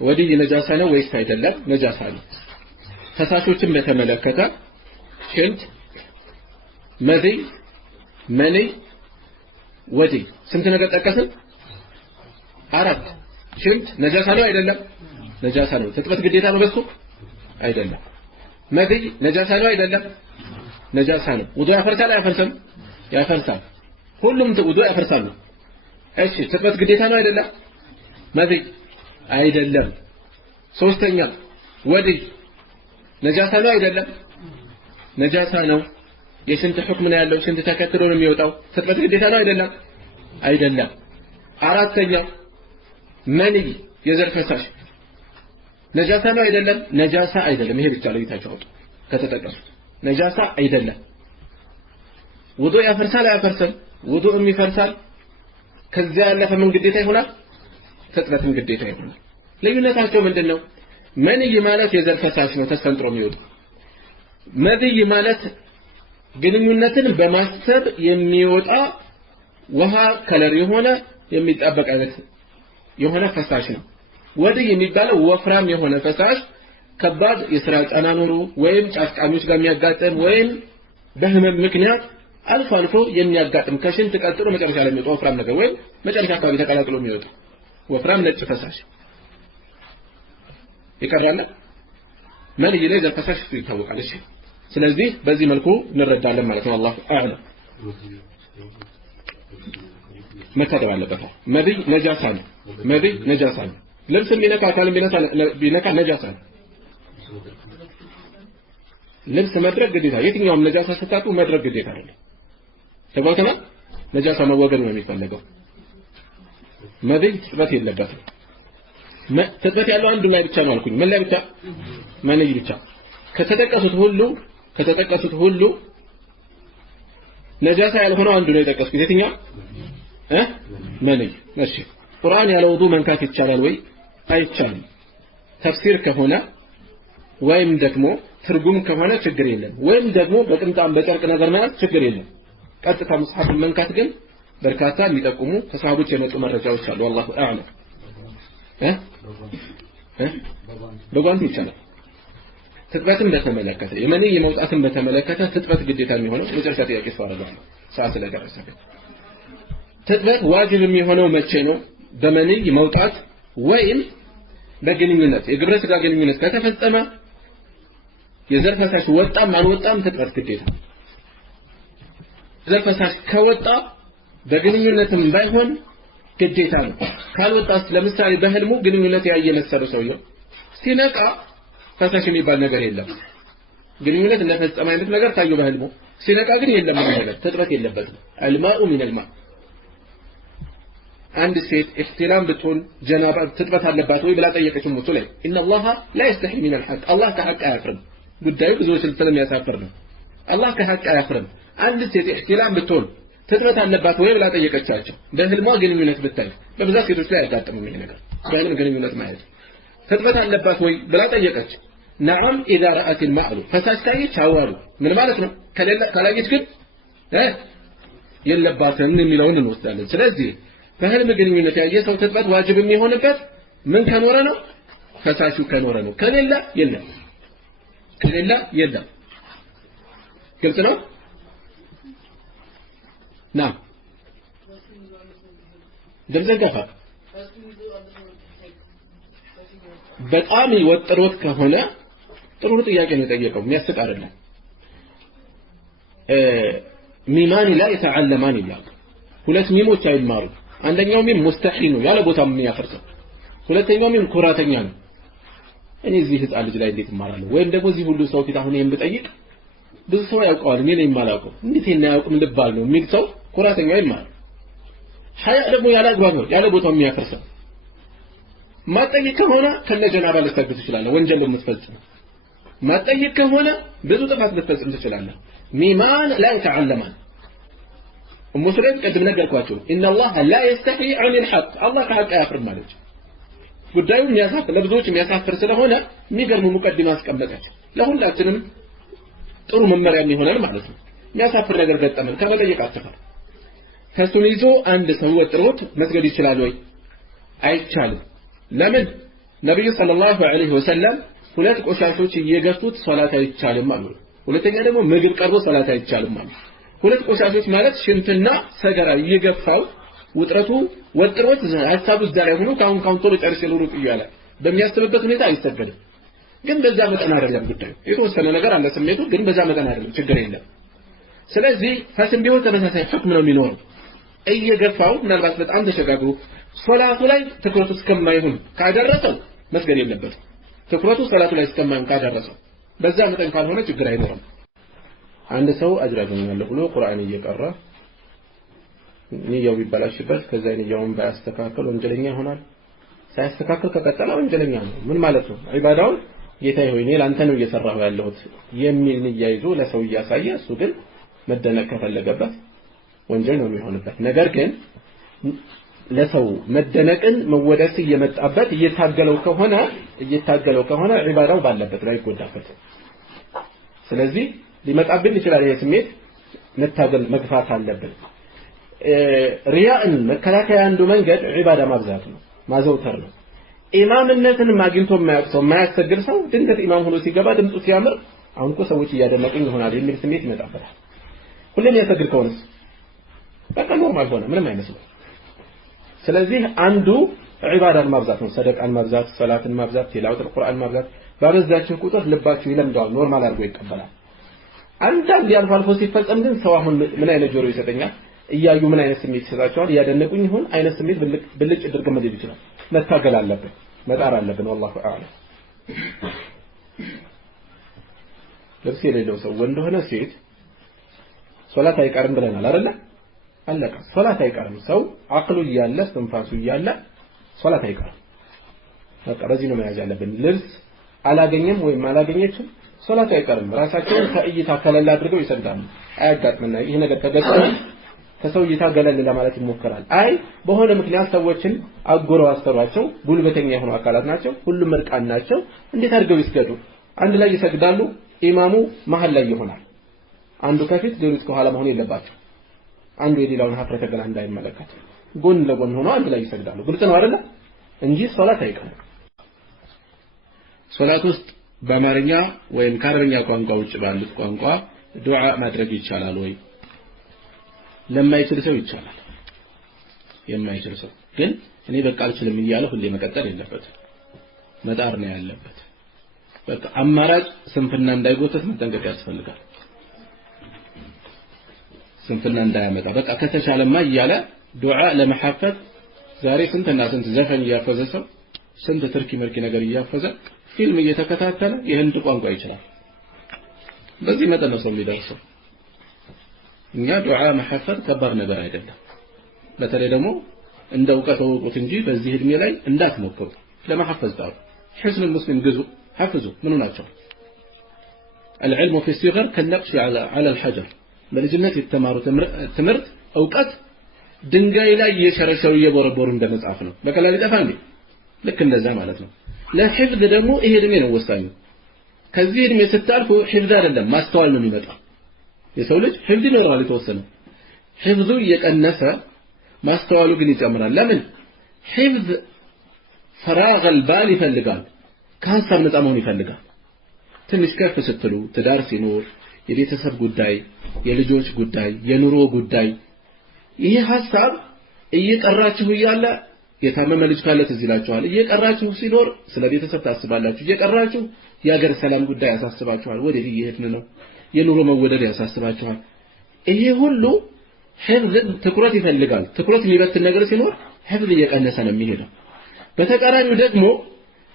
ወዲህ ነጃሳ ነው ወይስ አይደለም? ነጃሳ ነው። ፈሳሾችን በተመለከተ ሽንት፣ መዝይ፣ መንይ፣ ወዲህ ስንት ነገር ጠቀስን? 4 ሽንት ነጃሳ ነው አይደለም? ነጃሳ ነው። ትጥበት ግዴታ ነው በሱ? አይደለም። መዝይ ነጃሳ ነው አይደለም? ነጃሳ ነው። ውዱእ ያፈርሳል አያፈርስም? ያፈርሳል። ሁሉም ውዱእ ያፈርሳሉ። እሺ ትጥበት ግዴታ ነው አይደለም? መዝይ አይደለም። ሶስተኛ ወዲህ ነጃሳ ነው አይደለም? ነጃሳ ነው። የሽንት ሁክም ነው ያለው። ሽንት ተከትሎ ነው የሚወጣው። ትጥበት ግዴታ ነው አይደለም? አይደለም። አራተኛ መንይ የዘር ፈሳሽ ነጃሳ ነው አይደለም? ነጃሳ አይደለም። ይሄ ብቻ ለይታችሁ አውጡ ከተጠቀሱ። ነጃሳ አይደለም። ውዱእ ያፈርሳል አያፈርስም? ውዱእም ይፈርሳል። ከዚያ ያለፈ ምን ግዴታ ይሆናል? ትጥበትም ግዴታ ይሆናል። ልዩነታቸው ምንድነው? መንይ ማለት የዘር ፈሳሽ ነው ተሰንጥሮ የሚወጣ። መዝይ ማለት ግንኙነትን በማሰብ የሚወጣ ውሃ ከለር የሆነ የሚጣበቅ አይነት የሆነ ፈሳሽ ነው። ወዲህ የሚባለው ወፍራም የሆነ ፈሳሽ ከባድ የሥራ ጫና ኖሮ ወይም ጫፍቃኞች ጋር የሚያጋጥም ወይም በህመም ምክንያት አልፎ አልፎ የሚያጋጥም ከሽንት ቀጥሎ መጨረሻ ላይ የሚወጣ ወፍራም ነገር ወይም መጨረሻ አካባቢ ተቀላቅሎ የሚወጣ ወፍራም ነጭ ፈሳሽ ይቀራል። መንይ ላይ ዘር ፈሳሽ ይታወቃል። እሺ ስለዚህ በዚህ መልኩ እንረዳለን ማለት ነው። አላህ አዕለም። መታጠብ አለበት። መዝይ ነጃሳ ነው። መዝይ ነጃሳ ነው። ልብስ የሚነካ አካል ቢነካ ነጃሳ ነው። ልብስ መድረግ ግዴታ። የትኛውም ነጃሳ ስታጡ መድረግ ግዴታ አይደለም። ተባከና ነጃሳ መወገድ ነው የሚፈልገው። መዝይ ትጥበት የለበትም። ትጥበት ያለው አንዱ ላይ ብቻ ነው አልኩኝ። ምን ላይ ብቻ? መንይ ብቻ። ከተጠቀሱት ሁሉ ነጃሳ ያልሆነው አንዱ ነው የጠቀስኩት። የትኛው? መንይ። እሺ ቁርአን ያለ ውዱእ መንካት ይቻላል ወይ? አይቻልም። ተፍሲር ከሆነ ወይም ደግሞ ትርጉም ከሆነ ችግር የለም። ወይም ደግሞ በቅምጣም በጨርቅ ነገር ማለት ችግር የለም። ቀጥታ ሙስሐፍን መንካት ግን በርካታ የሚጠቁሙ ከሰሃቦች የመጡ መረጃዎች አሉ። والله اعلم በጓንት ይቻላል። ትጥበትን በተመለከተ የመንይ መውጣትን በተመለከተ ትጥበት ግዴታ የሚሆነው መጨረሻ ጥያቄ ሰዋራለሁ ሰዓት ስለደረሰ ትጥበት ዋጅብ የሚሆነው መቼ ነው? በመንይ መውጣት ወይም በግንኙነት የግብረ ስጋ ግንኙነት ከተፈጸመ የዘር ፈሳሽ ወጣም አልወጣም ትጥበት ግዴታ። ዘር ፈሳሽ ከወጣ በግንኙነትም ባይሆን ግዴታ ነው። ካልወጣስ ለምሳሌ በህልሙ ግንኙነት ያየ መሰለው ሰውየው ሲነቃ ፈሳሽ የሚባል ነገር የለም። ግንኙነት እንደፈጸመ አይነት ነገር ታየው በህልሙ ሲነቃ ግን የለም ማለት ትጥበት የለበትም። አልማኡ ሚን አልማ አንድ ሴት ኢህቲላም ብትሆን ጀናባ ትጥበት አለባት ወይ ብላ ጠየቀችው ሙሱ ላይ ኢነላህ ላ ይስተሒ ሚን አልሐቅ አላህ ከሐቅ አያፍርም። ጉዳዩ ብዙዎች ስለሚያሳፍር ነው። አላህ ከሐቅ አያፍርም። አንድ ሴት ኢህቲላም ብትሆን ትጥበት አለባት ወይ ብላ ጠየቀቻቸው። በህልሟ ግንኙነት ብታይ በብዛት ሴቶች ላይ ያጋጥመው ይሄ ነገር በህልም ግንኙነት ማለት ትጥበት አለባት ወይ ብላ ጠየቀች። ነዓም ኢዛ ረአት الماء ፈሳሽ ካየች አዋሉ ምን ማለት ነው? ካላየች ግን የለባትም የሚለውን እንወስዳለን። ስለዚህ በህልም ግንኙነት ያየ ሰው ትጥበት ዋጅብ የሚሆንበት ምን ከኖረ ነው? ፈሳሹ ከኖረ ነው። ከሌላ የለም። ግልጽ ነው? ና ደምዘጋፋ በጣም ይወጥሮት ከሆነ ጥሩ ጥያቄ ነው የጠየቀው። የሚያስቅ አይደለም። ሚማን ላይ የተዓለማን ይላል። ሁለት ሚሞች አይማሩ። አንደኛው ሚም ሙስተሂል ነው ያለ ቦታው የሚያፈርሰው። ሁለተኛው ሚም ኩራተኛ ነው። እኔ እዚህ ህፃን ልጅ ላይ እንዴት እማራለሁ? ወይም ደግሞ እዚህ ሁሉ ሰው ፊት አሁን ይሄን ብጠይቅ ብዙ ሰው ያውቀዋል እኔ ነኝ የማላውቀው እንዴት እናያውቅም ልባል ነው የሚል ሰው ኩራተኛ ይማር። ሐያ ደግሞ ያለ አግባብ ነው ያለ ቦታው የሚያፈርሰው። ማጠይቅ ከሆነ ከነጀናባ ልትሰግድ ትችላለህ። ወንጀል የምትፈጽም ማጠይቅ ከሆነ ብዙ ጥፋት ልትፈጽም ትችላለህ። ሚማን ላይ ተዓለማን ሙስሊም ቀድም ነገርኳችሁ ኢነላህ ላ ይስተሒ ዐን الحق አላህ ከሐቅ አያፍርም ማለት ጉዳዩ የሚያሳፍር ለብዙዎች የሚያሳፍር ስለሆነ የሚገርም ሙቀዲማ አስቀመጠች። ለሁላችንም ጥሩ መመሪያ የሚሆነን ማለት ነው። የሚያሳፍር ነገር ገጠመን ከመጠየቅ አትፈር። ፈሱን ይዞ አንድ ሰው ወጥሮት መስገድ ይችላል ወይ? አይቻልም። ለምን? ነብዩ ሰለላሁ ዐለይሂ ወሰለም ሁለት ቆሻሾች እየገፉት ሶላት አይቻልም አሉ። ሁለተኛ ደግሞ ምግብ ቀርቦ ሶላት አይቻልም አሉ። ሁለት ቆሻሾች ማለት ሽንትና ሰገራ እየገፋው ውጥረቱ ወጥሮት ሐሳቡ ዛሬ ሆኖ ካሁን ቶሎ ጨርሼ ልሩጥ ይያለ በሚያስብበት ሁኔታ አይሰገድም። ግን በዛ መጠን አይደለም ጉዳዩ። የተወሰነ ነገር አለ ስሜቱ፣ ግን በዛ መጠን አይደለም፣ ችግር የለም። ስለዚህ ፈስም ቢሆን ተመሳሳይ ሁክም ነው የሚኖረው። እየገፋው ምናልባት በጣም ተሸጋግሮ ሶላቱ ላይ ትኩረቱ እስከማይሆን ካደረሰው መስገድ የለበትም። ትኩረቱ ሶላቱ ላይ እስከማይሆን ካደረሰው በዛ መጠን ካልሆነ ችግር አይኖርም። አንድ ሰው አጅር ያገኛል ብሎ ቁርአን እየቀራ ንያው ቢበላሽበት ከዛ ንያውን ባያስተካክል ወንጀለኛ ይሆናል። ሳያስተካክል ከቀጠለ ወንጀለኛ ነው። ምን ማለት ነው? ዒባዳውን ጌታዬ ሆይ እኔ ላንተ ነው እየሰራሁ ያለሁት የሚል ንያ ይዞ ለሰው እያሳየ እሱ ግን መደነቅ ከፈለገበት ወንጀል ነው የሚሆንበት። ነገር ግን ለሰው መደነቅን መወደስ እየመጣበት እየታገለው ከሆነ ዒባዳው ባለበት ላይ ይጎዳበት። ስለዚህ ሊመጣብን ይችላል ይሄ ስሜት፣ መታገል መግፋት አለብን። ሪያእን መከላከያ አንዱ መንገድ ዒባዳ ማብዛት ነው፣ ማዘውተር ነው። ኢማምነትን ማግኝቶ የማያሰግድ ሰው ድንገት ኢማም ሆኖ ሲገባ ድምፁ ሲያምር አሁን እኮ ሰዎች እያደነቁኝ ይሆናል የሚል ስሜት ይመጣበታል። ሁሌም ያሰግድ ከሆነስ በቃ ኖርማል ሆነ፣ ምንም አይመስልም። ስለዚህ አንዱ ዒባዳን ማብዛት ነው፣ ሰደቃን ማብዛት፣ ሰላትን ማብዛት፣ ቲላወቱል ቁርአን ማብዛት። ባበዛችሁ ቁጥር ልባችሁ ይለምደዋል፣ ኖርማል አድርጎ ይቀበላል። አንዳንድ አልፎ ሲፈጸም ግን ሰው አሁን ምን አይነት ጆሮ ይሰጠኛል እያዩ ምን አይነት ስሜት ይሰጣቸዋል፣ እያደነቁኝ ይሆን አይነት ስሜት ብልጭ ድርግም ሊል ይችላል። መታገል አለብን፣ መጣር አለብን። والله اعلم። ልብስ የሌለው ሰው ወንድ ሆነ ሴት ሶላት አይቀርም ብለናል አይደል? አለቀ። ሶላት አይቀርም። ሰው አቅሉ እያለ ትንፋሱ እያለ ሶላት አይቀርም። በቃ በዚህ ነው መያዝ ያለብን። ልብስ አላገኘም ወይም አላገኘችም ሶላት አይቀርም። ራሳቸውን ከእይታ ከለላ አድርገው ይሰግዳሉ። አያጋጥምና ይሄ ነገር ተገጠመ ከሰው እይታ ገለል ለማለት ይሞከራል። አይ በሆነ ምክንያት ሰዎችን አጎረው አስተሯቸው ጉልበተኛ የሆኑ አካላት ናቸው፣ ሁሉም እርቃን ናቸው፣ እንዴት አድርገው ይስገዱ? አንድ ላይ ይሰግዳሉ። ኢማሙ መሃል ላይ ይሆናል። አንዱ ከፊት ሌሎች ከኋላ መሆን የለባቸው። አንዱ የሌላውን ሀፍረተ ገላ እንዳይመለከት ጎን ለጎን ሆነው አንድ ላይ ይሰግዳሉ። ግልጽ ነው አይደል? እንጂ ሶላት አይቀርም። ሶላት ውስጥ በአማርኛ ወይም ከአረብኛ ቋንቋ ውጭ ባሉት ቋንቋ ዱዓ ማድረግ ይቻላል ወይ? ለማይችል ሰው ይቻላል። የማይችል ሰው ግን እኔ በቃ አልችልም እያለ ሁሌ መቀጠል የለበትም። መጣር ነው ያለበት። በቃ አማራጭ ስንፍና እንዳይጎተት መጠንቀቅ ያስፈልጋል። ስንፍና እንዳያመጣ በቃ ከተቻለማ እያለ ዱዓ ለመሐፈዝ ዛሬ ስንትና ስንት ዘፈን እያፈዘ ሰው ስንት ትርኪ መርኪ ነገር እያፈዘ ፊልም እየተከታተለ የህንድ ቋንቋ ይችላል። በዚህ መጠን ነው ሰው የሚደርሰው። እኛ ዱዓ መሐፈዝ ከባድ ነገር አይደለም። በተለይ ደግሞ እንደ ዕውቀት ወቁት እንጂ በዚህ እድሜ ላይ እንዳትሞክሩ። ለመሐፈዝ ጣሩ حسن المسلم ግዙ حفظوا ምኑ ናቸው? العلم في الصغر كالنقش على الحجر። በልጅነት የተማሩ ትምህርት ዕውቀት ድንጋይ ላይ እየሸረሸሩ እየቦረቦሩ እንደመጻፍ ነው። በቀላሉ ይጠፋ እንዴ? ልክ እንደዛ ማለት ነው። ለሕፍዝ ደግሞ ይሄ እድሜ ነው ወሳኙ። ከዚህ እድሜ ስታልፉ ሕፍዝ አይደለም ማስተዋል ነው የሚመጣው። የሰው ልጅ ሕፍዝ ይኖራል የተወሰነ። ሕፍዙ እየቀነሰ ማስተዋሉ ግን ይጨምራል። ለምን? ሕፍዝ ፈራግ البال ይፈልጋል። ከሐሳብ ነፃ መሆን ይፈልጋል። ትንሽ ከፍ ስትሉ ትዳር ሲኖር የቤተሰብ ጉዳይ፣ የልጆች ጉዳይ፣ የኑሮ ጉዳይ ይሄ ሐሳብ እየቀራችሁ እያለ የታመመ ልጅ ካለ ትዝ ይላችኋል። እየቀራችሁ ሲኖር ስለ ቤተሰብ ታስባላችሁ። እየቀራችሁ የሀገር ሰላም ጉዳይ ያሳስባችኋል። ወዴት እየሄድን ነው? የኑሮ መወደድ ያሳስባችኋል። ይሄ ሁሉ ሕፍዝ ትኩረት ይፈልጋል። ትኩረት የሚበትን ነገር ሲኖር ሕፍዝ እየቀነሰ ነው የሚሄደው። በተቃራኒው ደግሞ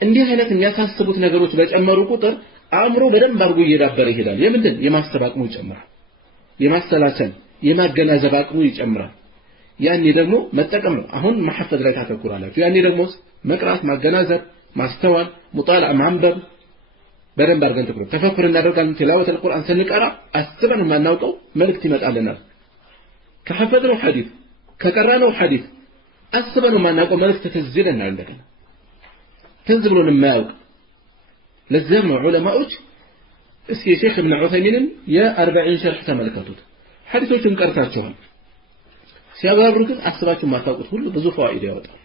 እንዲህ አይነት የሚያሳስቡት ነገሮች በጨመሩ ቁጥር አእምሮ በደንብ አድርጎ እየዳበረ ይሄዳል። የምንድን የማሰብ አቅሙ ይጨምራል። የማሰላሰል የማገናዘብ አቅሙ ይጨምራል። ያኔ ደግሞ መጠቀም ነው። አሁን መሐፈዝ ላይ ታተኩራላችሁ። ያኔ ደግሞ መቅራት፣ ማገናዘብ፣ ማስተዋል፣ ሙጣላዓ ማንበብ በደንብ አድርገን ትኩረት ተፈኩር እናደርጋለን። ቲላወቱል ቁርአን ስንቀራ አስበን የማናውቀው መልእክት ይመጣልናል። ከሐፈዝነው ሐዲስ ከቀራነው ሐዲስ አስበን የማናውቀው መልእክት ትዝ ይለናል። እንደገና ትዝ ብሎን የማያውቅ ለዚህም ነው ዑለማዎች እስኪ ሼክ ኢብኑ ዑሰይሚንን የ40 ሸርህ ተመልከቱት። ሐዲሶችን ቀርታችኋል። ሲያብራሩ ግን አስባችሁ ማታውቁት ሁሉ ብዙ ፋይዳ ያወጣል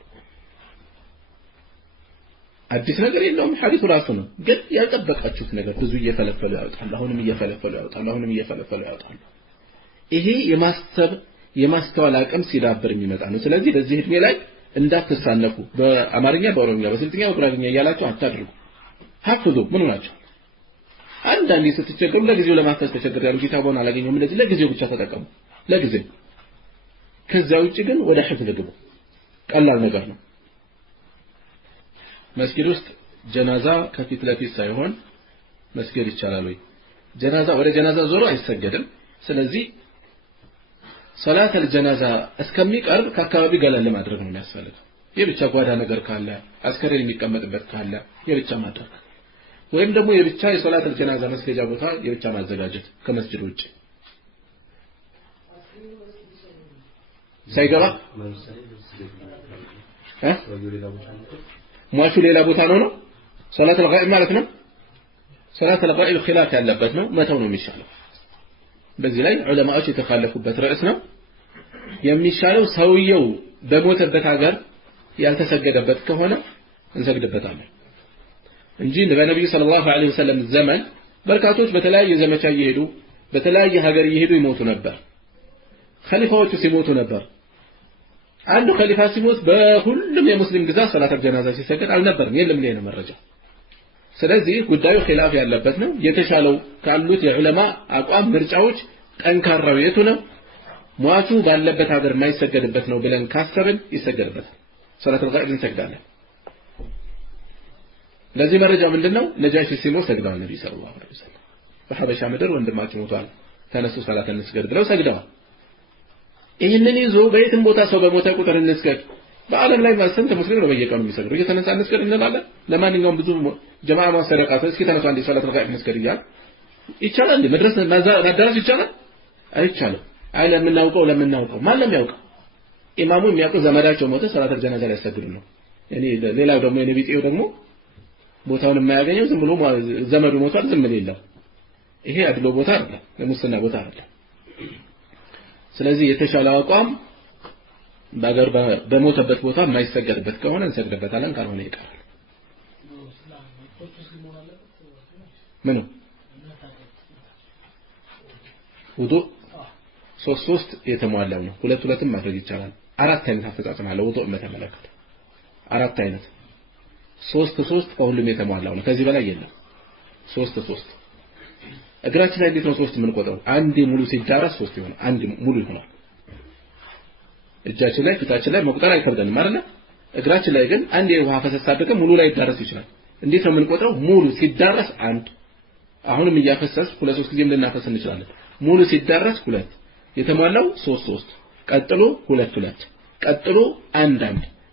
አዲስ ነገር የለውም ሐዲሱ ራሱ ነው ግን ያልጠበቃችሁት ነገር ብዙ እየፈለፈሉ ያወጣል አሁንም እየፈለፈሉ ያወጣል ይሄ የማስተዋል አቅም ሲዳብር የሚመጣ ነው ስለዚህ በዚህ እድሜ ላይ እንዳትሳነፉ በአማርኛ በኦሮምኛ በስልጥኛ በጉራግኛ እያላችሁ አታድርጉ ሐፍዙ ምን ናቸው አንዳንዴ ስትቸገሩ ለጊዜው ለማስተዋል ተቸገር ያሉ ኪታቡን አላገኘውም ለዚህ ለጊዜው ብቻ ተጠቀሙ ለጊዜው ከዛ ውጪ ግን ወደ ሐፍዝ ግቡ ቀላል ነገር ነው መስጊድ ውስጥ ጀናዛ ከፊት ለፊት ሳይሆን መስጊድ ይቻላል ወይ ጀናዛ ወደ ጀናዛ ዞሮ አይሰገድም ስለዚህ ሶላት الجنازه እስከሚቀርብ ከአካባቢ ገለል ማድረግ ነው የሚያስፈልገው የብቻ ጓዳ ነገር ካለ አስከሬን የሚቀመጥበት ካለ የብቻ ማድረግ ወይም ደግሞ የብቻ የሶላት الجنازه መስገጃ ቦታ የብቻ ማዘጋጀት ከመስጊድ ውጪ ሳይገባ ሟቹ ሌላ ቦታ ነው ሶላት الغائب ማለት ነው ሶላት الغائب ኺላፍ ያለበት ነው መተው ነው የሚሻለው በዚህ ላይ ዑለማዎች የተካለፉበት ርዕስ ነው የሚሻለው ሰውየው በሞተበት ሀገር ያልተሰገደበት ከሆነ እንሰግድበታለን እንጂ በነብዩ ሰለላሁ ዐለይሂ ወሰለም ዘመን በርካቶች በተለያየ ዘመቻ እየሄዱ በተለያየ ሀገር እየሄዱ ይሞቱ ነበር ኸሊፋዎቹ ሲሞቱ ነበር አንዱ ኸሊፋ ሲሞት በሁሉም የሙስሊም ግዛት ሶላት الجنازه ሲሰገድ አልነበርም የለም ላይ ነው መረጃ ስለዚህ ጉዳዩ ኺላፍ ያለበት ነው የተሻለው ካሉት የዑለማ አቋም ምርጫዎች ጠንካራው የቱ ነው ሟቹ ባለበት ሀገር የማይሰገድበት ነው ብለን ካሰብን ይሰገድበታል ሶላት الغائب እንሰግዳለን ለዚህ መረጃ ምንድነው ነጃሺ ሲሞት ሰግደዋል ነብዩ ሰለላሁ ዐለይሂ ወሰለም በሐበሻ ምድር ወንድማቸው ሞቷል ተነሱ ሰላት እንስገድ ብለው ሰግደዋል ይሄንን ይዞ በየትም ቦታ ሰው በሞተ ቁጥር እንስገድ በአለም ላይ ስንት ሙስሊም ነው በየቀኑ የሚሰግዱ እየተነሳ እንስገድ እንላለን ለማንኛውም ብዙ ጀማዓ ማሰረቃት እስኪ ተነሱ አንዴ ሶላት الغائب እንስገድ ይቻላል መድረስ ማዳረስ ይቻላል አይቻልም አይ ለምናውቀው ማለም ያውቀው ኢማሙ የሚያውቀው ዘመዳቸው ሞተ ሶላት الجنازه ላይ ያሰግዱ ነው እኔ ሌላው ደግሞ የነቢጤው ደግሞ ቦታውን የማያገኘው ዝም ብሎ ዘመዱ ሞቷል ዝም ብሎ ይላል ይሄ አድሎ ቦታ አይደለም ለሙስና ቦታ አይደለም ስለዚህ የተሻለው አቋም ባገር በሞተበት ቦታ የማይሰገድበት ከሆነ እንሰግድበታለን ካልሆነ ይቀራል ምኑ ውዱእ ሶስት የተሟላው ነው ሁለትም ማድረግ ይቻላል አራት አይነት አፈጻጸም አለ ውዱእ መተመለከተ አራት አይነት ሶስት ከሁሉም የተሟላው ነው ከዚህ በላይ የለም ሶስት እግራችን ላይ እንዴት ነው ሶስት ምን ቆጠው አንድ ሙሉ ሲዳረስ ሶስት ይሆናል አንድ ሙሉ ይሆናል እጃችን ላይ ፊታችን ላይ መቁጠር አይከብደንም አይደል እግራችን ላይ ግን አንድ የውሃ ፈሰስ አድርገን ሙሉ ላይ ይዳረስ ይችላል እንዴት ነው የምንቆጥረው ሙሉ ሲዳረስ አንድ አሁንም እያፈሰስ ሁለት ሶስት ጊዜም ልናፈስ እንችላለን ሙሉ ሲዳረስ ሁለት የተሟላው ሶስት ቀጥሎ ሁለት ቀጥሎ አንድ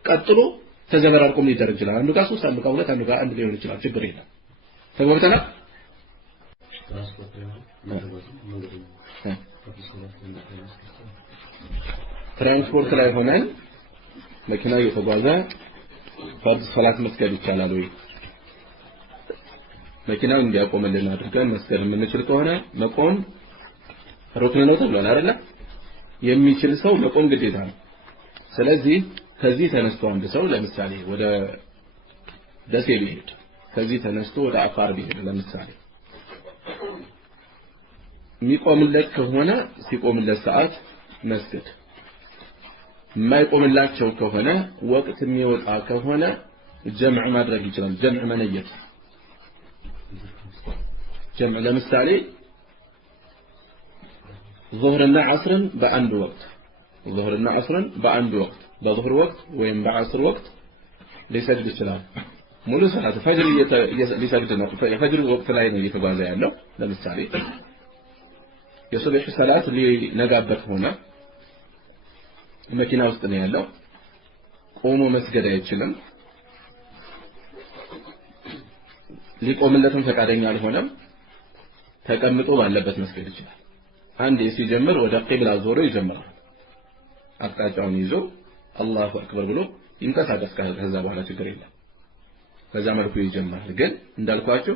ቀጥሎ ተዘበራርቆም ሊደረግ ይችላል አንዱ ጋር ሶስት አንዱ ጋር ሁለት አንዱ ጋር አንድ ሊሆን ይችላል ችግር የለም ተግባብተናል ትራንስፖርት ላይ ሆነን መኪና እየተጓዘ ፈርድ ሶላት መስገድ ይቻላል ወይ መኪናው እንዲያቆምልን አድርገን መስገድ የምንችል ከሆነ መቆም ሩክን ነው ተብሏል አይደል የሚችል ሰው መቆም ግዴታ ነው ስለዚህ ከዚህ ተነስቶ አንድ ሰው ለምሳሌ ወደ ደሴ ቢሄድ ከዚህ ተነስቶ ወደ አፋር ቢሄድ ለምሳሌ የሚቆምለት ከሆነ ሲቆምለት ሰዓት መስገድ የማይቆምላቸው ከሆነ ወቅት የሚወጣ ከሆነ ጀምዕ ማድረግ ይችላል ጀምዕ መነየት ጀምዕ ለምሳሌ ظهرና ዓስርን በአንድ ወቅት ظهرና ዓስርን በአንድ ወቅት በظهر ወቅት ወይም በዓስር ወቅት ሊሰግድ ይችላል ሙሉ ሰዓት ፈጅር ሊሰግድ ነው ፈጅር ወቅት ላይ ነው እየተጓዘ ያለው ለምሳሌ የሱብህ ሰላት ሊነጋበት ሆነ መኪና ውስጥ ነው ያለው ቆሞ መስገድ አይችልም ሊቆምለትም ፈቃደኛ አልሆነም ተቀምጦ ባለበት መስገድ ይችላል አንዴ ሲጀምር ወደ ቂብላ ዞሮ ይጀምራል አቅጣጫውን ይዞ አላሁ አክበር ብሎ ይንቀሳቀስ ከዛ በኋላ ችግር የለም ከዛ መልኩ ይጀምራል ግን እንዳልኳችሁ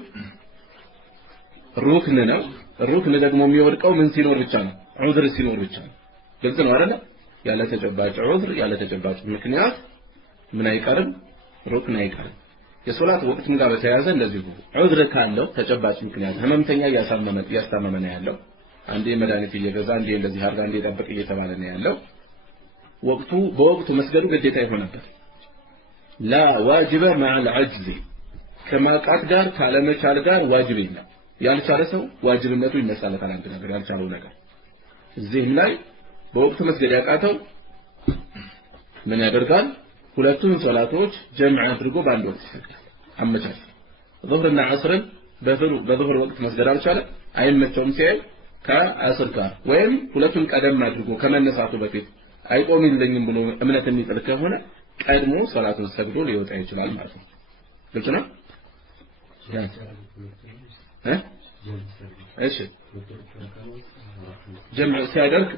ሩክን ነው ሩክን ደግሞ የሚወድቀው ምን ሲኖር ብቻ ነው ዑዝር ሲኖር ብቻ ነው ግልጽ ነው አይደል ያለ ተጨባጭ ዑዝር ያለ ተጨባጭ ምክንያት ምን አይቀርም ሩክን አይቀርም የሶላት ወቅትም ጋር በተያያዘ እንደዚሁ ዑዝር ካለው ተጨባጭ ምክንያት ህመምተኛ ያስታመመ ነው ያለው አንዴ መድኃኒት እየገዛ አንዴ እንደዚህ አርጋ አንዴ ጠብቅ እየተባለ ነው ያለው በወቅቱ መስገዱ ግዴታ ይሆነበት ላ ዋጅበ مع العجز ከማቃት ጋር ካለመቻል ጋር ዋጅብ ነው ያልቻለ ሰው ዋጅብነቱ ይነሳለታል አንድ ነገር ያልቻለው ነገር እዚህም ላይ በወቅቱ መስገድ ያቃተው ምን ያደርጋል ሁለቱን ሶላቶች ጀምዕ አድርጎ ባንድ ወቅት ይሰግዳል አመቻች ዙህርና ዐስርን በዙህር ወቅት መስገድ አልቻለ አይመቸውም ሲል ከዐስር ጋር ወይም ሁለቱን ቀደም አድርጎ ከመነሳቱ በፊት አይቆምልኝም ብሎ እምነት የሚጥል ከሆነ ቀድሞ ሶላቱን ሰግዶ ሊወጣ ይችላል ማለት ነው ግልጽ ነው እሺ ጀምዕ ሲያደርግ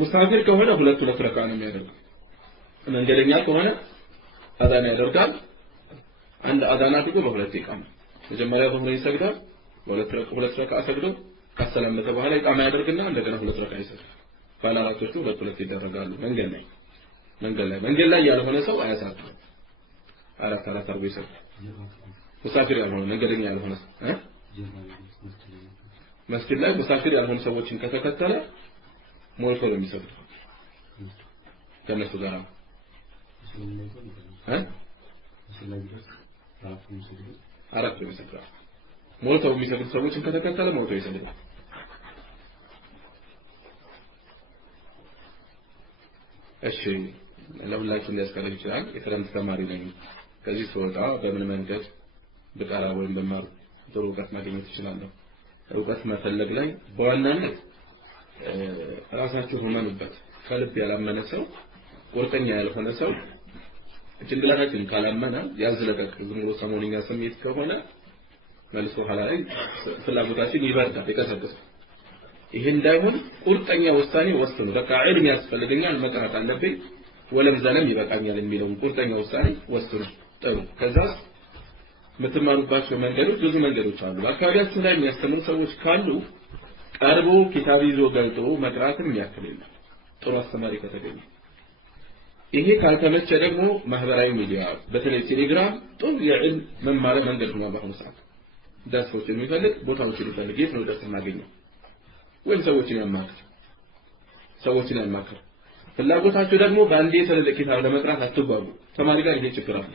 ሙሳፊር ከሆነ ሁለት ረካ ነው የሚያደርገው መንገደኛ ከሆነ አዛን ያደርጋል አንድ አዛን አድርጎ በሁለት ይቃም መጀመሪያ በሁለት ይሰግዳል ሁለት ረካ ሰግዶ ካሰላመተ በኋላ ይቃማ ያደርግና እንደገና ሁለት ረካ ይሰግዳል ባላራቶቹ ሁለት ይደረጋሉ መንገድ ላይ ያልሆነ ሰው አያሳጥም አራት አድርጎ ይሰግዳል ሙሳፊር ያልሆነ መንገደኛ ያልሆነ መስጊድ ላይ ሙሳፊር ያልሆኑ ሰዎችን ከተከተለ ሞልቶ ነው የሚሰግደው ከነሱ ጋር አራት ነው የሚሰግደው ሞልቶ የሚሰግዱ ሰዎችን ከተከተለ ሞልቶ ይሰግዳል እሺ ለሁላችሁም ሊያስቀርብ ይችላል የክረምት ተማሪ ነኝ ከዚህ ስወጣ በምን መንገድ በቃላ ወይም በማር ጥሩ እውቀት ማግኘት ይችላል እውቀት መፈለግ ላይ በዋናነት ራሳችሁ ሆነንበት ከልብ ያላመነ ሰው ቁርጠኛ ያልሆነ ሰው ጭንቅላታችን ካላመነ ያዝለቀቅ ዝም ብሎ ሰሞንኛ ስሜት ከሆነ መልሶ ኋላ ላይ ፍላጎታችን ይበርዳል ይቀሰቅሳል ይሄ እንዳይሆን ቁርጠኛ ውሳኔ ወስኑ በቃ ዒልም ያስፈልገኛል መቅራት አለብኝ ወለም ዘለም ይበቃኛል የሚለው ቁርጠኛ ውሳኔ ወስኑ ጥሩ ከዛስ የምትማሩባቸው መንገዶች ብዙ መንገዶች አሉ አካባቢያችሁ ላይ የሚያስተምሩ ሰዎች ካሉ ቀርቦ ኪታብ ይዞ ገልጦ መቅራትም ያክልል ጥሩ አስተማሪ ከተገኘ ይሄ ካልተመቸ ደግሞ ማህበራዊ ሚዲያ በተለይ ቴሌግራም ጥሩ የዕልም መማሪያ መንገድ ነው በአሁኑ ሰዓት ዳስፎችን የሚፈልግ ቦታዎችን ይፈልግ የት ነው ደስ እናገኘው ወይም ሰዎችን ያማክር ፍላጎታቸው ደግሞ በአንዴ የተለለ ኪታብ ለመቅራት አትጓጉ ተማሪ ጋር ይሄ ችግር አለ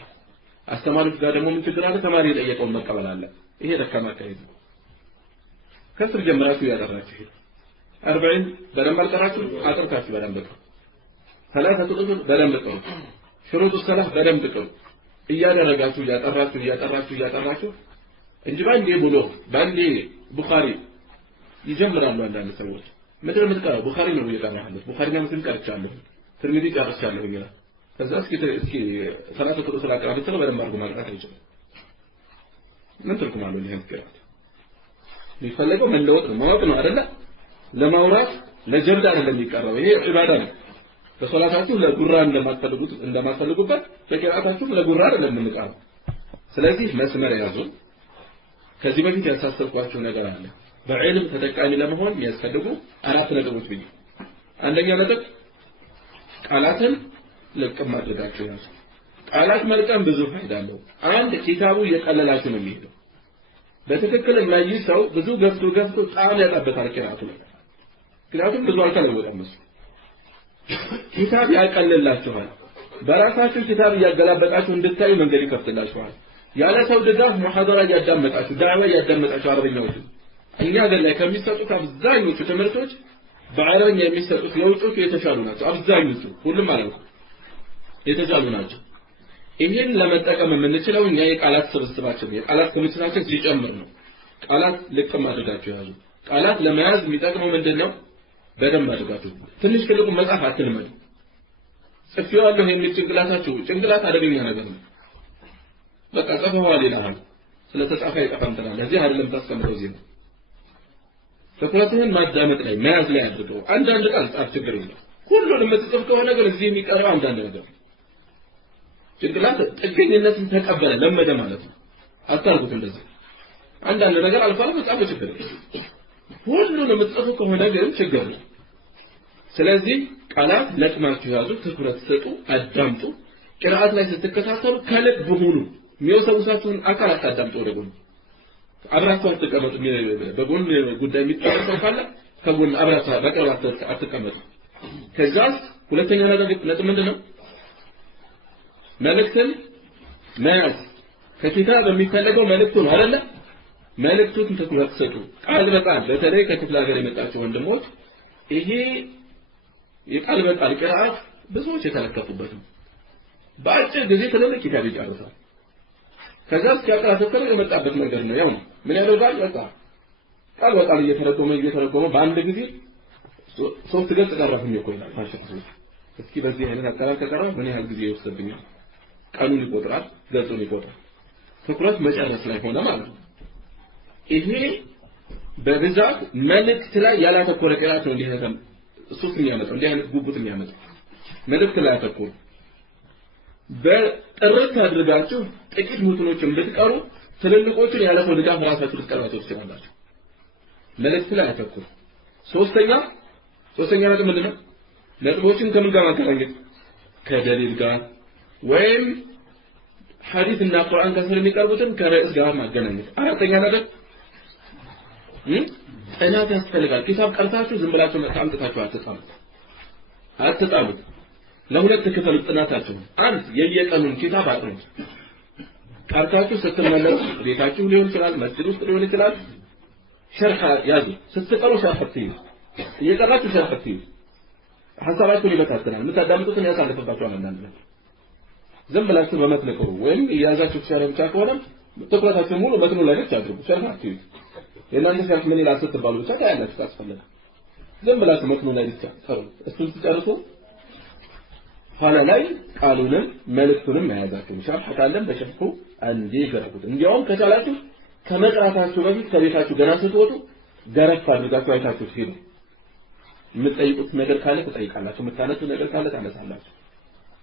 አስተማሪዎች ጋር ደግሞ ምን ችግር አለ ተማሪ የጠየቀውን መቀበል አለ ይሄ ደካማ አካሄድ ነው ከስር ጀምራችሁ ያደራችሁ 40 በደንብ አልቀራችሁ አጥርታችሁ በደንብ ቀሩ ثلاثه ቁጥር በደንብ ቀሩ ሽሩጥ الصلاه በደንብ ቀሩ እያደረጋችሁ እያጠራችሁ እንጂ ባንዴ ቡኻሪ ይጀምራሉ አንዳንድ ሰዎች ምድር ምትቀራ ቡኻሪ ነው እየቀራሁት ቡኻሪና ሙስሊም ቀርቻለሁ ትርሚዚ ቀርቻለሁ ይላል ከዛ እስኪ ሰላተ ቁጥር ስላቀራ ብትለው በደንብ አድርጎ ማቅራት አይችልም ምን ትርጉም አለው ይሄን ቅራት የሚፈልገው መለወጥ ነው ማወቅ ነው አይደለ ለማውራት ለጀብድ አይደለም የሚቀራው ይሄ ዒባዳ ነው በሶላታችሁ ለጉራ እንደማትፈልጉበት በቂራአታችሁ ለጉራ አይደለም የምንቀራው ስለዚህ መስመር ያዙ ከዚህ በፊት ያሳሰብኳችሁ ነገር አለ በዕልም ተጠቃሚ ለመሆን የሚያስፈልጉ አራት ነገሮች ብዬ አንደኛ ነጥብ ቃላትን ለቅም ማድረጋችሁ ያዙ ቃላት መልቀም ብዙ ፋይዳ አለው አንድ ኪታቡ እየቀለላችሁ ነው የሚሄደው በትክክል የማይይ ሰው ብዙ ገፍቶ ጣም ያጣበታል ቂራአቱ ምክንያቱም ብዙ አልተለወጠም እሱ ኪታብ ያቀልላችኋል በራሳችሁ ኪታብ እያገላበጣችሁ እንድታዩ መንገድ ይከፍትላችኋል ያለ ሰው ድጋፍ ሙሐደራ ያዳመጣችሁ ዳዕዋ ያዳመጣችሁ አረብኛው እኛ ሀገር ላይ ከሚሰጡት አብዛኞቹ ትምህርቶች በአረብኛ የሚሰጡት የውጮቹ የተሻሉ ናቸው አብዛኞቹ ሁሉም ማለት ነው የተሻሉ ናቸው ይሄን ለመጠቀም የምንችለው እኛ የቃላት ስብስባችን የቃላት ክምችታችን ሲጨምር ነው ቃላት ልቅም አድርጋችሁ ያዙ ቃላት ለመያዝ የሚጠቅመው ምንድነው በደንብ አድርጋችሁ ትንሽ ትልቁ መጻፍ አትልመዱ ጽፌዋለሁ የሚል ጭንቅላት አደገኛ ነገር ነው በቃ ጽፈዋል ይላል ስለተጻፈ ይጠፋም ተናለ እዚህ አይደለም ታስቀምጠው እዚህ ነው ትኩረትህን ማዳመጥ ላይ መያዝ ላይ አድርገው አንዳንድ ቃል ጻፍ ችግር የለም ሁሉንም የምትጽፍ ከሆነ ግን እዚህ የሚቀረው አንዳንድ ነገር ጭንቅላት ጥገኝነትን ተቀበለ ለመደ ማለት ነው አታርጉት እንደዚህ አንዳንድ ነገር አልፋለሁ ጻፍ ችግር ሁሉንም የምትጽፉ ከሆነ ግን ችግር ነው ስለዚህ ቃላት ለቅማችሁ ያዙ ትኩረት ሰጡ አዳምጡ ቅራአት ላይ ስትከታተሉ ከልብ ሁኑ የሚወሰውሳችሁን አካል አታዳምጡ ወደ ጎን አብራችሁ አትቀመጡ በጎን ጉዳይ የሚጣጣው ካለ ከጎን አብራችሁ በቅርብ አትቀመጡ ከዛስ ሁለተኛ ነጥብ ምንድነው መልእክትን መያዝ ከኪታብ የሚፈልገው መልእክቱ ነው አይደለ መልእክቱን ትኩረት ሰጡ ቃል በቃል በተለይ ከክፍለ ሀገር የመጣችሁ ወንድሞች ይሄ የቃል በቃል ቅራአት ብዙዎች የተለከፉበት ነው በአጭር ጊዜ ትልልቅ ኪታብ ይጨርሳል ከዛ ሲያቀራተከለ የመጣበት መንገድ ነው ያው ምን ያደርጋል በቃ ቃል በቃል እየተረጎመ በአንድ ጊዜ ሶስት ገጽ ቀረፈኝ እኮ ይላል ታሽፉ እስኪ በዚህ አይነት አቀራር ተቀራው ምን ያህል ጊዜ ይወስድብኛል ቃሉን ይቆጥራል ገጹን ይቆጥራል ትኩረት መጨረስ ላይ ሆነ ማለት ነው ይሄ በብዛት መልእክት ላይ ያላተኮረ ቅራአት ነው እንዲህ ነገር ሱስ የሚያመጣው እንዲህ አይነት ጉጉት የሚያመጣው መልእክት ላይ ያተኮረ በጥርት አድርጋችሁ ጥቂት ሙትኖችን ብትቀሩ ትልልቆቹን ያለፈው ድጋፍ ራሳችሁ ልትቀራቸው ትችላላችሁ መልእክት ላይ ያተኮረ ሶስተኛ ነጥብ ምንድነው ነጥቦችን ከምን ጋር ማገናኘት ከደሊል ጋር ወይም ሐዲስና ቁርአን ጋር ስለሚቀርቡትን ከርዕስ ጋር ማገናኘት አራተኛ ነጥብ ጥናት ያስፈልጋል ኪታብ ቀርታችሁ ዝም ብላችሁ አምጥታችሁ አትጣሉት ለሁለት ክፍል ጥናታችሁ አንድ የየቀኑን ኪታብ አጥኑት ቀርታችሁ ስትመለሱ ቤታችሁ ሊሆን ይችላል መስጊድ ውስጥ ሊሆን ይችላል ሸርሐ ያዙ ስትቀሩ ሸርሐትዩ እየቀራችሁ ሸርሐትዩ ሐሳባችሁን ይበታተናል የምታዳምጡትን ያሳልፍባችኋል አንዳንድ ነገር ዝም ብላችሁ በመትለቀሩ ወይም ያዛችሁ ሸርሐ ብቻ ከሆነ ትኩረታችሁን ሙሉ መትኑ ላይ ብቻ አድርጉ ሸርሐትዩ የናንተ ሲያልፍ ምን ይላል ስትባሉ ብቻ ታያላችሁ ታስፈልጋ ዝም ብላችሁ መትኑ ላይ ብቻ ቀሩ እሱን ትጨርሱ ኋላ ላይ ቃሉንም መልእክቱንም ያያዛችሁ ሸርሐ ካለም በሸርሑ አንዴ ገረፉት እንዲያውም ከቻላችሁ ከመቅራታችሁ በፊት ከቤታችሁ ገና ስትወጡ ገረፍ አድርጋችሁ አይታችሁ ሄዱ የምትጠይቁት ነገር ካለ ትጠይቃላችሁ የምታነሱት ነገር ካለ ታነሳላችሁ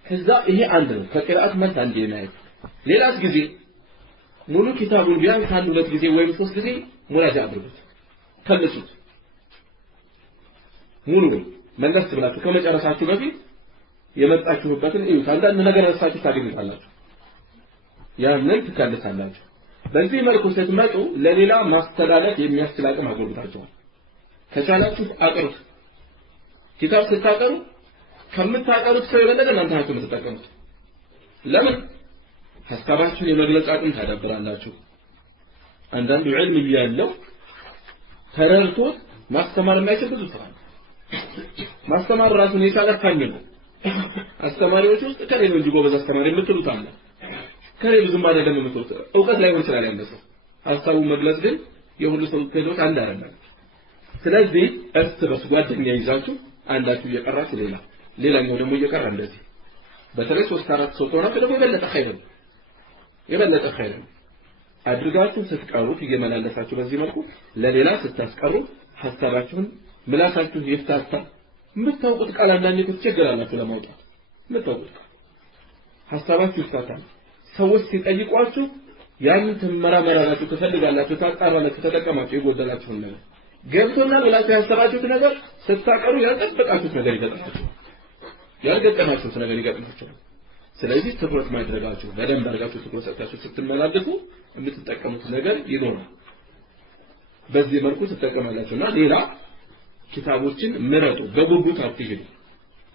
ከዛ ይሄ አንድ ነው ከቅራአት መልስ አንዴ ማየት ሌላስ ጊዜ ሙሉ ኪታቡን ቢያንስ አንድ ሁለት ጊዜ ወይም ሶስት ጊዜ ሙራጃ አድርጉት ተልሱት ሙሉ መለስ ብላችሁ ከመጨረሳችሁ በፊት የመጣችሁበትን እዩት አንዳንድ ነገር ረሳችሁ ታገኙታላችሁ ያንን ትከልሳላችሁ በዚህ መልኩ ስትመጡ ለሌላ ማስተላለፍ የሚያስችል አቅም አጎልብታችኋል ከቻላችሁ አቅሩት ኪታብ ስታቀሩ ከምታቀሩት ሰው የበለጠ እናንተ ናችሁ የምትጠቀሙት ለምን ሐሳባችሁን የመግለጽ አቅም ታዳብራላችሁ አንዳንዱ ዕልም ያለው ተረድቶ ማስተማር የማይችል ብዙ ሰው ማስተማር ራሱን የቻለ ካኝ ነው አስተማሪዎች ውስጥ ከሌሎች እንጂ ጎበዝ አስተማሪ የምትሉት አለ ከሌሎች ዝም አይደለም የምትሉት ዕውቀት ላይ ሆነ ይችላል ያለው ሐሳቡ መግለጽ ግን የሁሉ ሰው ከዶት አንድ አይደለም ስለዚህ እርስ በርስ ጓደኛ ይዛችሁ አንዳችሁ እየቀራችሁ ሌላኛው ደግሞ እየቀራ እንደዚህ በተለይ 3-4 ሰው ሆነ ደግሞ የበለጠ ኸይር አድርጋችሁ ስትቀሩት እየመላለሳችሁ በዚህ መልኩ ለሌላ ስታስቀሩ ሐሳባችሁን ምላሳችሁ ይፍታታ የምታውቁት ቃል አንዳንዴ ትቸገራላችሁ ለማውጣት የምታውቁት ሐሳባችሁ ይፍታታ ሰዎች ሲጠይቋችሁ ያን ተመራመራላችሁ ተፈልጋላችሁ ታጣራላችሁ ተጠቀማችሁ ይጎደላችሁን ነገር ገብቶና ብላችሁ ያሰባችሁት ነገር ስታቀሩ ያልጠበቃችሁት ነገር ይገጥማችሁ ያልገጠማችሁት ነገር ይገጥማችሁ ስለዚህ ትኩረት ማድረጋችሁ በደንብ አድርጋችሁ ትኩረት ሰጥታችሁ ስትመላለሱ የምትጠቀሙት ነገር ይኖራል በዚህ መልኩ ትጠቀማላችሁና ሌላ ኪታቦችን ምረጡ በጉጉት አትሄዱ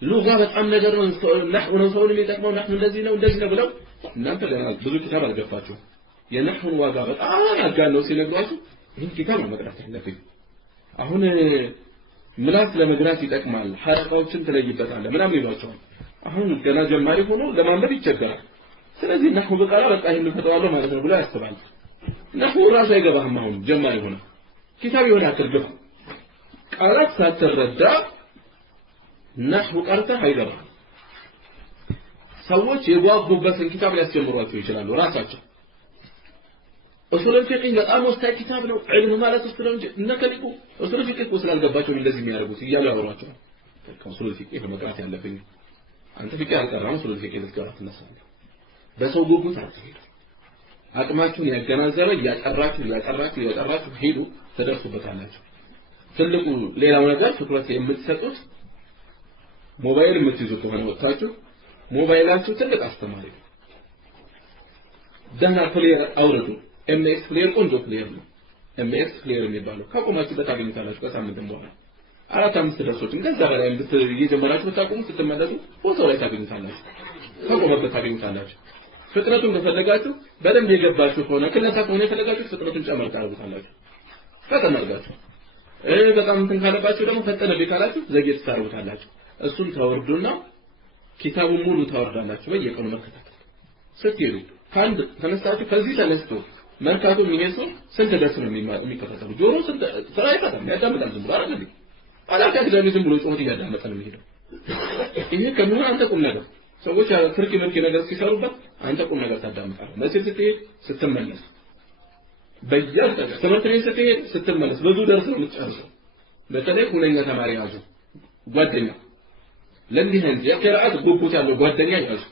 ሉጋ በጣም ነገር ነው ነህው ነው ሰውን የሚጠቅመው ነህው እንደዚህ ነው ብለው እናንተ ገና ብዙ ኪታብ አልገፋችሁ የነህውን ዋጋ በጣም አጋነው ሲነግሯችሁ ይህን ኪታብ መቅራት አለብኝ አሁን ምላስ ለመግራት ይጠቅማል ሐረካዎችን ትለይበታለህ ምናምን ይሏቸዋል አሁን ገና ጀማሪ ሆኖ ለማንበብ ይቸገራል ስለዚህ ነህው በቃላ በቃ ይሄን ፈተዋለሁ ማለት ነው ብሎ ያስባል ነህው ራሱ አይገባህም አሁን ጀማሪ ሆነ ኪታብ ይሆን አትርግፍ ቃላት ሳትረዳ ነህው ቀርተህ አይገባም ሰዎች የጓጉበትን ኪታብ ሊያስጀምሯቸው ይችላሉ ራሳቸው እሱል الفقه በጣም ወሳኝ ኪታብ ነው ዒልም ማለት እሱ ነው እንጂ እነከሊቁ እሱል الفقه ስላልገባቸው እንደዚህ የሚያደርጉት እያሉ ያወሯቸው እሱል الفقه መቅራት ያለብኝ አንተ ፍቅህ አልቀራም እሱል الفقه ልትቀራ ትነሳለህ በሰው ጉጉት አትሄዱ አቅማችሁን ያገናዘበ ያቀራችሁ ሄዱ ተደርሱበታላችሁ ትልቁ ሌላው ነገር ትኩረት የምትሰጡት ሞባይል የምትይዙ ከሆነ ወጣችሁ ሞባይላችሁ ትልቅ አስተማሪ ነው ደህና ፕሌየር አውርዱ ኤምኤስ ፕሌየር ቆንጆ ፕሌየር ነው ኤምኤስ ፕሌየር የሚባለው ካቆማችሁበት አገኙታላችሁ ከሳምንት በኋላ 4-5 ደርሶችን ከዛ በላይ እየጀመራችሁ ብታቆሙ ስትመለሱ ቦታው ላይ ታገኙታላችሁ ካቆመበት ታገኙታላችሁ ፍጥነቱን ከፈለጋችሁ በደንብ የገባችሁ ከሆነ ክለሳ ከሆነ የፈለጋችሁ ፍጥነቱን ጨምር ታደርጉታላችሁ ፈጠናርጋችሁ በጣም እንትን ካለባችሁ ደግሞ ፈጠነ ቢካላችሁ ዘግየት ታደርጉታላችሁ እሱን ታወርዱና ኪታቡን ሙሉ ታወርዳላችሁ በየቀኑ መከታተል ስትሄዱ ካንድ ተነስታችሁ ከዚህ ተነስቶ መርካቶ የሚነሱ ስንት ደርስ ነው የሚከታተሉ ጆሮ ስንት ስራ አይፈታም ያዳምጣል ዝም ብሎ አይደል አላካት ለምን ዝም ብሎ ጮት እያዳመጠ ነው የሚሄደው ይሄ ከምን አንተ ቁም ነገር ሰዎች ትርኪ ምርኪ ነገር ሲሰሩበት አንተ ቁም ነገር ታዳምጣለህ መስጊድ ስትሄድ ስትመለስ በየአንተ ትምህርት ቤት ስትሄድ ስትመለስ ብዙ ደርስ ነው የምትጨርሰው በተለይ ሁነኛ ተማሪ ያዙ ጓደኛ ለዚህ እንጂ የቅራአት ጉጉት ያለው ጓደኛ ያዙ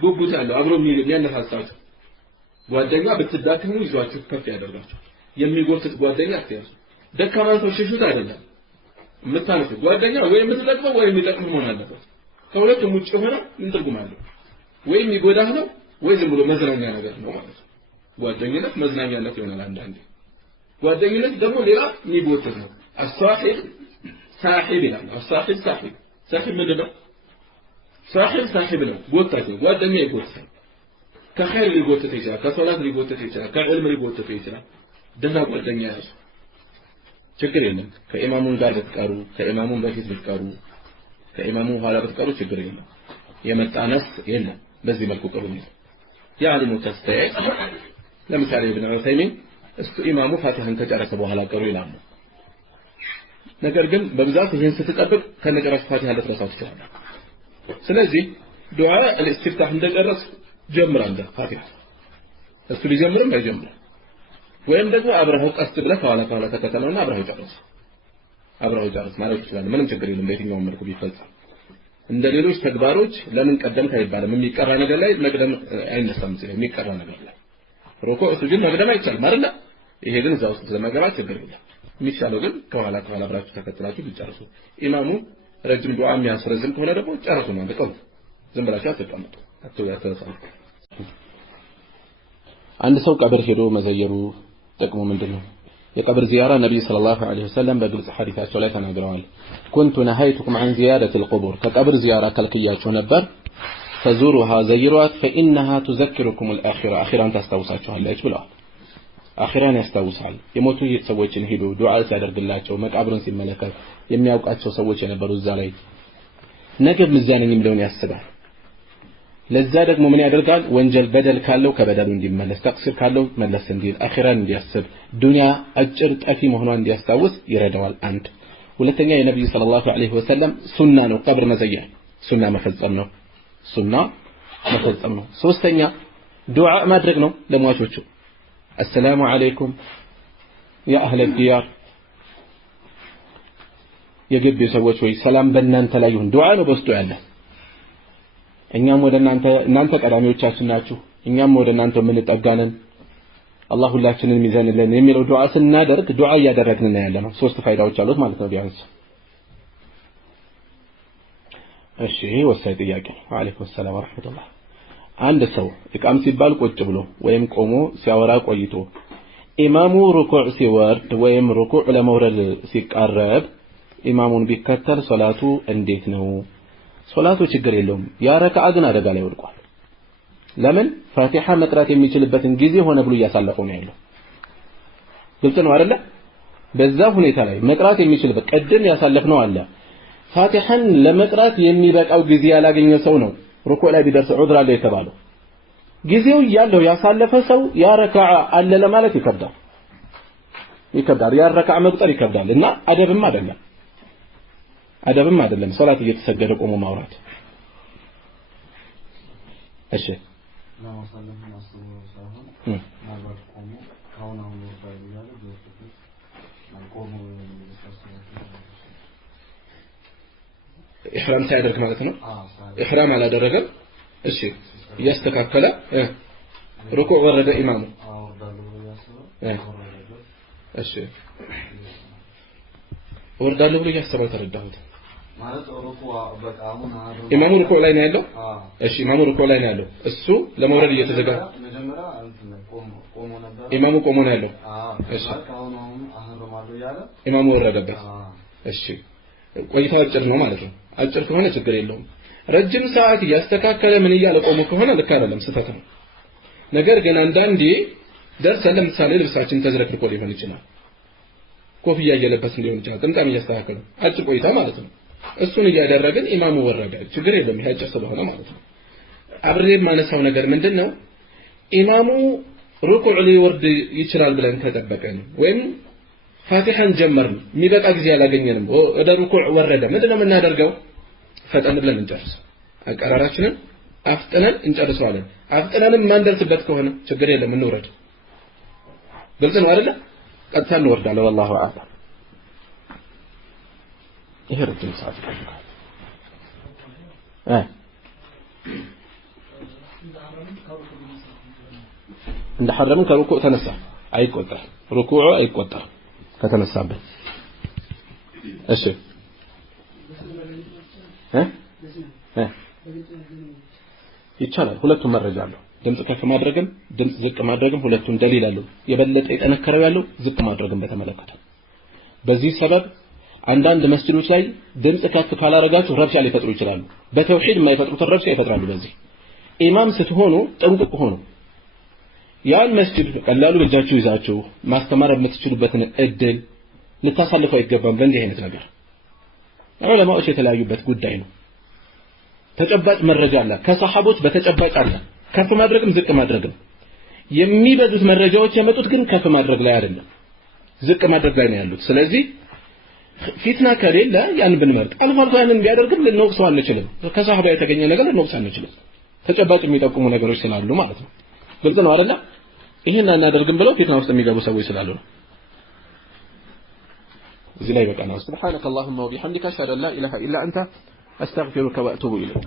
ጉጉት ያለው አብሮ የሚያነሳሳችሁ ጓደኛ ብትዳከሙ ይዟችሁ ከፍ ያደርጋችሁ የሚጎትት ጓደኛ አትያዙ ደካማን ሰው ሽሹት አይደለም የምታነሱ ጓደኛ ወይ የምትጠቅመው ወይ የሚጠቅመው መሆን አለበት ከሁለቱም ውጭ ሆነ ምን ትርጉም አለው ወይ የሚጎዳህ ነው ወይ ዝም ብሎ መዝናኛ ነገር ነው ማለት ነው ጓደኝነት መዝናኛነት ይሆናል አንዳንዴ ጓደኝነት ደግሞ ሌላ የሚጎትት ነው አሳሂብ ሳሂብ ይላል አሳሂብ ሳሂብ ምንድን ነው ሳሂብ ነው ጎታች ነው ጓደኛ ይጎትታል ከኸይር ሊጎትት ይችላል ከሶላት ሊጎትት ይችላል ከዕልም ሊጎትት ይችላል ደህና ጓደኛ ያዙ ችግር የለም ከኢማሙን ጋር ብትቀሩ ከኢማሙን በፊት ብትቀሩ ከኢማሙ ኋላ ብትቀሩ ችግር የለም የመጣነስ የለም በዚህ መልኩ ቀሩ ነው ያዕሊሙ ተስተያይ ለምሳሌ ኢብኑ ዑሰይሚን እሱ ኢማሙ ፋቲሃን ከጨረሰ በኋላ ቀሩ ይላሉ ነገር ግን በብዛት ይሄን ስትጠብቅ ከነጨረሰ ፋቲሃ ልትረሳው ትችላለህ ስለዚህ ዱዓ الاستفتاح እንደጨረስ ጀምራለህ ፋቲሃ እሱ ሊጀምርም አይጀምርም ወይም ደግሞ አብረው ቀስ ብለህ ከኋላ ተከተለውና አብረው ጨርስ ማለት ይችላል ምንም ችግር የለም በየትኛው መልኩ ቢፈጸም እንደ ሌሎች ተግባሮች ለምን ቀደም አይባልም የሚቀራ ነገር ላይ መቅደም አይነሳም ስለዚህ የሚቀራ ነገር ላይ ሩኩዕ ስጁድ መቅደም አይቻልም አይደል ይሄ ግን እዛው ውስጥ ለመግባት ችግር የለም የሚሻለው ግን ከኋላ አብራችሁ ተከትላችሁ ቢጨርሱ ኢማሙ ረጅም ዱዓ የሚያስረዝም ከሆነ ደግሞ ጨርሱ ነው በቃ ዝም ብላችሁ አትቀመጡ አትወያተሳሉ አንድ ሰው ቀብር ሄዶ መዘየሩ ጥቅሙ ምንድነው የቀብር ዚያራ ነብይ ሰለላሁ ዐለይሂ ወሰለም በግልጽ ሐዲታቸው ላይ ተናግረዋል كنت نهيتكم عن زيادة القبور ከቀብር ዚያራ ከልክያችሁ ነበር فزوروها زيروات فإنها تذكركم الآخرة آخران ታስታውሳችኋለች ብለዋል አኺራን ያስታውሳል የሞቱ ሰዎችን ሄዶ ዱዓ ሲያደርግላቸው መቃብሩን ሲመለከት የሚያውቃቸው ሰዎች የነበሩ እዛ ላይ ነገም እዚያን የሚለውን ያስባል ለዛ ደግሞ ምን ያደርጋል ወንጀል በደል ካለው ከበደሉ እንዲመለስ ተቅሲር ካለው መለስ እንዲል አኺራን እንዲያስብ ዱንያ አጭር ጠፊ መሆኗን እንዲያስታውስ ይረዳዋል አንድ ሁለተኛ የነብዩ ሰለላሁ ዐለይሂ ወሰለም ሱና ነው ቀብር መዘየር ሱና መፈጸም ነው ሶስተኛ ዱዓ ማድረግ ነው ለሟቾቹ السلام عليكم يا أهل الديار የግብ ሰዎች ወይ ሰላም በእናንተ ላይ ይሁን ዱዓ ነው በስጡ ያለ እኛም ወደ እናንተ ቀዳሚዎቻችን ናችሁ እኛም ወደ እናንተ የምንጠጋነን አላህ ሁላችንን ሚዛንልን የሚለው ዱዓ ስናደርግ ዱዓ እያደረግን ነው ያለነው ሶስት ፋይዳዎች አሉት ማለት ነው ቢያንስ እሺ ወሳኝ ጥያቄ ወአለይኩም ሰላም ወራህመቱላህ አንድ ሰው ኢቃም ሲባል ቁጭ ብሎ ወይም ቆሞ ሲያወራ ቆይቶ ኢማሙ ሩኩዕ ሲወርድ ወይም ሩኩዕ ለመውረድ ሲቃረብ ኢማሙን ቢከተል ሶላቱ እንዴት ነው ሶላቱ ችግር የለውም ያ ረካዓ ግን አደጋ ላይ ወድቋል ለምን ፋቲሃ መቅራት የሚችልበትን ጊዜ ሆነ ብሎ ያሳለፈው ነው ያለው ግልጽ ነው አይደል በዛ ሁኔታ ላይ መቅራት የሚችልበት ቀደም ያሳለፈው አለ ፋቲሃን ለመቅራት የሚበቃው ጊዜ ያላገኘ ሰው ነው ሩኩዕ ላይ ቢደርስ ዑድር አለ የተባለው ጊዜው ያለው ያሳለፈ ሰው ያ ረካዓ አለ ለማለት ይከብዳል ያ ረካዓ መቁጠር ይከብዳል እና አደብም አይደለም ሶላት እየተሰገደ ቆሞ ማውራት እሺ ኢህራም ሳይደርግ ማለት ነው ኢህራም አላደረገም እሺ ያስተካከለ ሩኩዕ ወረደ ኢማሙ እሺ ወርዳለሁ ብሎ ያሰበው ተረዳሁት ኢማሙ ሩኩዕ ላይ ነው ያለው እሺ ኢማሙ ሩኩዕ ላይ ነው ያለው እሱ ለመውረድ እየተዘጋጀ ኢማሙ ቆሞ ነው ያለው እሺ ኢማሙ ወረደበት እሺ ቆይታው አጭር ነው ማለት ነው አጭር ከሆነ ችግር የለውም ረጅም ሰዓት ያስተካከለ ምን ይያለ ቆሞ ከሆነ ልክ አይደለም ስህተት ነው ነገር ግን አንዳንዴ ደርሰን ለምሳሌ ልብሳችን ተዝረክርኮ ሊሆን ይችላል ኮፍያ እየለበስን ሊሆን ይችላል ጥምጣም እያስተካከሉ አጭር ቆይታ ማለት ነው እሱን እያደረግን ኢማሙ ወረደ ችግር የለም ይሄ አጭር ስለሆነ ማለት ነው አብሬ ማነሳው ነገር ምንድነው ኢማሙ ሩኩዕ ሊወርድ ይችላል ብለን ተጠበቀን ወይም ፋቲሃን ጀመርን የሚበቃ ጊዜ ያላገኘንም ወደ ሩኩዕ ወረደ ምንድነው የምናደርገው ፈጠን ብለን እንጨርስ አቀራራችንን አፍጥነን እንጨርሰዋለን አፍጥነንም ማንደርስበት ከሆነ ችግር የለም እንውረድ ግልጽ ነው አይደል ቀጥታ እንወርዳለን والله اعلم ይሄ ረጅም ሰዓት ይፈልጋል እንደ ሐረምን ከሩኩዕ ተነሳ አይቆጠር ሩኩዑ አይቆጠር ከተነሳበት እሺ ይቻላል ሁለቱም መረጃ አለው ድምጽ ከፍ ማድረግም ድምጽ ዝቅ ማድረግም ሁለቱም ደሊል አለው የበለጠ የጠነከረው ያለው ዝቅ ማድረግም በተመለከተ በዚህ ሰበብ አንዳንድ መስጂዶች ላይ ድምጽ ከፍ ካላረጋችሁ ረብሻ ሊፈጥሩ ይችላሉ በተውሂድ የማይፈጥሩት ረብሻ ይፈጥራሉ በዚህ ኢማም ስትሆኑ ጥንቁቅ ሆኑ ያን መስጂድ ቀላሉ በእጃችሁ ይዛችሁ ማስተማር የምትችሉበትን እድል ልታሳልፉ አይገባም በእንዲህ አይነት ነገር ዑለማዎች የተለያዩበት ጉዳይ ነው ተጨባጭ መረጃ አለ ከሰሃቦች በተጨባጭ አለ ከፍ ማድረግም ዝቅ ማድረግም የሚበዙት መረጃዎች የመጡት ግን ከፍ ማድረግ ላይ አይደለም ዝቅ ማድረግ ላይ ነው ያሉት ስለዚህ ፊትና ከሌለ ያን ብንመርጥ አልፎ አልፎ ያንን ቢያደርግም ልንወቅሰው አንችልም ከሰሃባ የተገኘ ነገር ልንወቅሰው አንችልም ተጨባጭ የሚጠቁሙ ነገሮች ስላሉ ማለት ነው ግልጽ ነው አይደል ይሄን እናደርግም ብለው ፊትና ውስጥ የሚገቡ ሰዎች ስላሉ ነው እዚህ ላይ በቃ ነው ሱብሃንከ اللهم وبحمدك اشهد ان لا اله الا انت استغفرك واتوب اليك